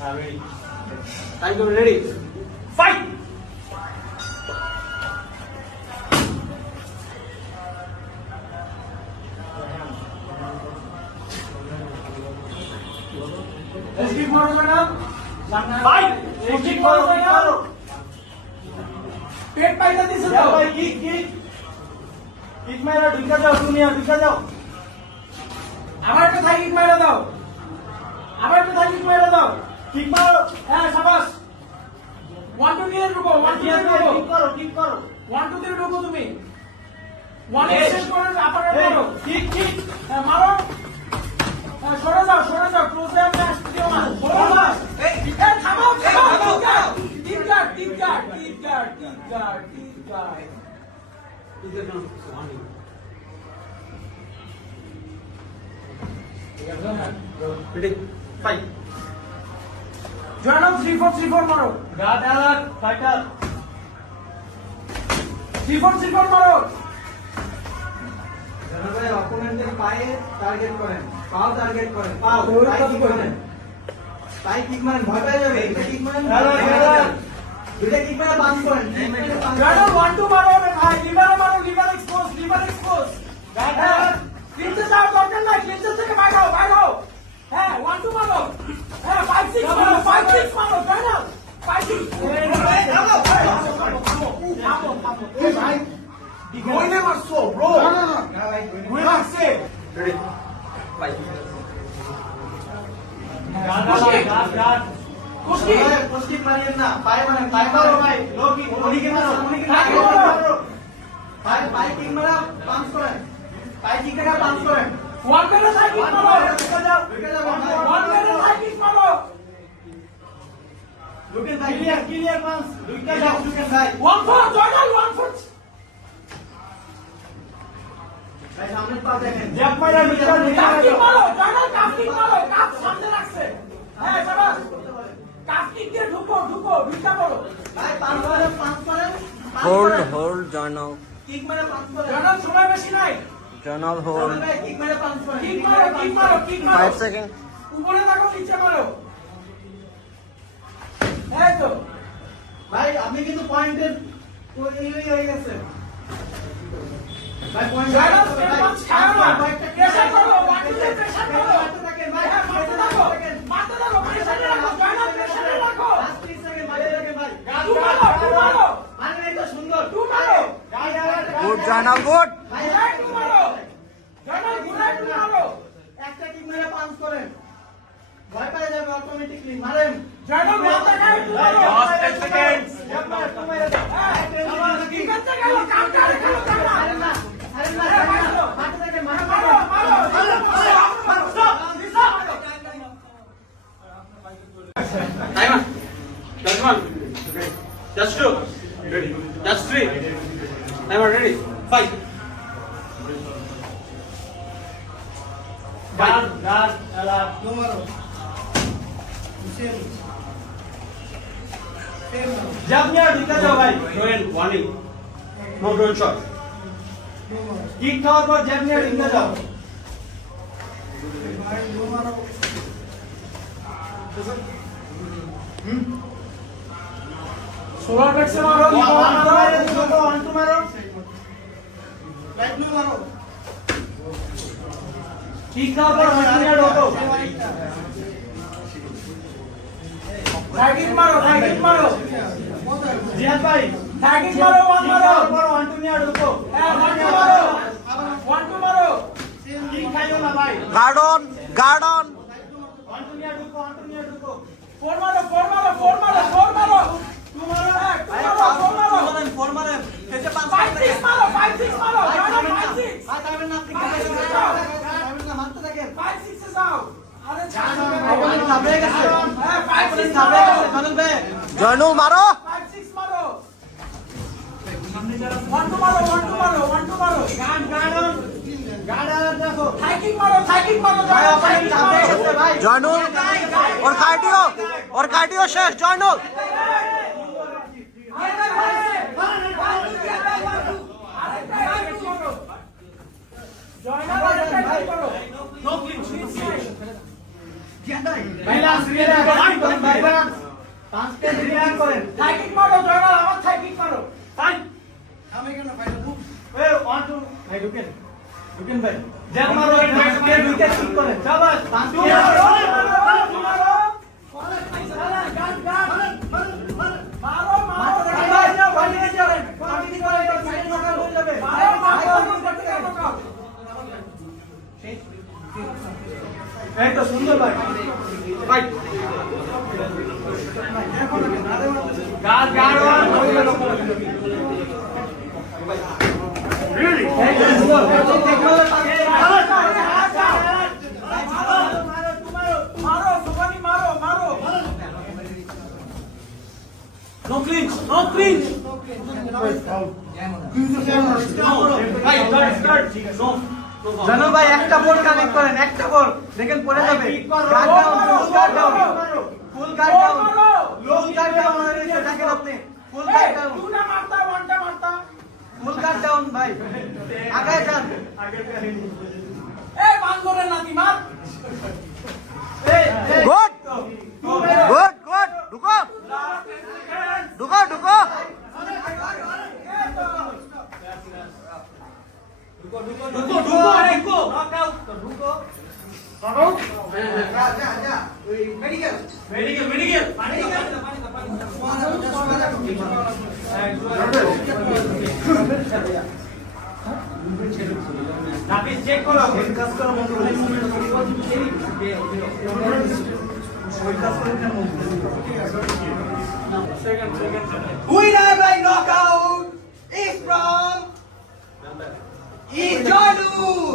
Ready. Time to ready. Fight. Let's keep moving now. Fight. Let's keep moving now. Pet Pila this जाओ भाई kick मारो ढुका जाओ दुनिया ढुका जाओ আমার তো থাকি কিক মারো দাও আমার তো থাকি কিক মারো দাও কিক মারো হ্যাঁ শাবাশ 1 2 3 রুকো 1 2 3 কিক করো 1 2 3 রুকো তুমি 1 এক্সচেঞ্জ করো আপার করো কিক হ্যাঁ মারো সরে যাও ক্লোজ এ ম্যাচ দিও না সরে যাও এই থামাও টিপ guard Ready? Fight. Join up 3-4 मारो. Guard alert. Fighter. 3-4 मारो. জানা ভাই অপোনেন্টের পায়ে টার্গেট করেন. পাও টার্গেট করেন. পাও কিক করেন. পায়ে কিক মারেন ভয় পেয়ে যাবে. এটা কিক মারেন. দুইটা কিক মারা পাস করেন. জানা 1-2 মারো রে ভাই. Liver expose. গার্ড কিনতে যাও দরকার নাই. কিনতে থেকে বাইরে হও. হ্যাঁ 1-2 মারো হ্যাঁ 5-6 মারো তাই না 5-6 এই ভাই গোইনে মারছো ব্রো না গোইনে মারছে রেডি ফাইট গার্ড কুস্তি মারিয়েন না পায়ে মারো ভাই লোকি ওদিকে মারো পায়ে কিক মারা পাঞ্চ করেন পায়ে কিক করা পাঞ্চ করেন ওয়ান করে সাইকিং মারো ওয়ান করে সাইকিং মারো লুকেন ভাই ক্লিয়ার পাস দুইটা যাও লুকেন ভাই 1-4 জয়নাল 1-4 ভাই সামনে পা দেখেন জ্যাপ মারা কাফকিক মারো জয়নাল কাফকিক মারো কাফ সামনে রাখছে হ্যাঁ শাবাশ কাফকিক দিয়ে ঢুকো দুইটা মারো ভাই পাঁচ করেন হোল্ড জয়নাল কিক মারা পাঁচ করেন জয়নাল সময় বেশি নাই জয়নাল হোল্ড কিক মারো 5 সেকেন্ড উপরে দেখো নিচে মারো এই তো ভাই আপনি কিন্তু পয়েন্টের হয়ে গেছে ভাই পয়েন্ট জানো প্রেসার করো প্রেসার করো ভাই মারতে দাও প্রেসারে রাখো জানো প্রেসারে রাখো 30 সেকেন্ড মারতে রাখেন ভাই টু মারো মানে এই তো সুন্দর টু মারো গুড জয়নাল গুড ভাই টু মারো জানো গুড টু মারো একটা কিক মেরে পাঞ্চ করেন ভয় পেয়ে যাবে অটোমেটিক্যালি মারেন জানো মাথা খায় টু মারো 10 সেকেন্ড একবার টু মেরে দাও কিক করতে গেল কাউন্টার খেলো আরে না মারতে থাকে মারো timer just 1 just 2 ready just 3 timer ready 5 guard alert numero जब यार दिखा जाओ भाई जोएन warning no drone shot kick खाओ पर जब यार दिखा जाओ भाई दो मारो सोलर बैट से मारो वन टू मारो राइट नो मारो किक खाओ पर हटिया डोको टैगिंग मारो जियाद भाई टैगिंग मारो वन टू नहीं डोको वन टू मारो किक खाइयो ना भाई गार्ड ऑन वन टू नहीं डोको फोर मारो टू मारो फोर मारो कैसे 5-6 मारो 5-6 मारो 5-6 टाइम ना अपनी टाइम ना मारते देखেন 5-6 से जाओ अरे जानो खाবে গেছে হ্যাঁ 5-6 খাবে গেছে ফানুল ভাই জয়নুল মারো 5-6 মারো সামনে যারা 1 2 মারো গার্ড দেখো থাইকিং মারো ভাই জয়নুল और कार्डियो शेष জয়নুল জয়নাল রিল্যাক্স রিল্যাক্স পাঁচটা রিল্যাক্স করেন থাই কিক মারো জয়নাল আমার থাই কিক মারো ফাইন আমি কেন ফাইল খুব এই ওয়ান টু ভাই ঢুকেন ভাই জ্যাম মারো কে উইকেট কিক করেন শাবাশ পাঁচটা মারো এই তো সুন্দর ভাই ফাইট গাল গাল রিলি মারো সুপানি মারো মারো নো ক্লিঞ্চ ভাই স্টার্ট নো জানো ভাই একটা বল কানেক্ট করেন একটা বল দেখেন পড়ে যাবে guard down full guard down দেখেন আপনি ফুল গার্ড ডাউন দুটা মারতা ওয়ানটা মারতা ফুল গার্ড ডাউন ভাই আগায় যান এই বান্দরের নাতি মার এই Good. Good. ঢুকো ঢুকো চেক করো কাজ করা বন্ধ করে Winner by knockout is from Ijolu.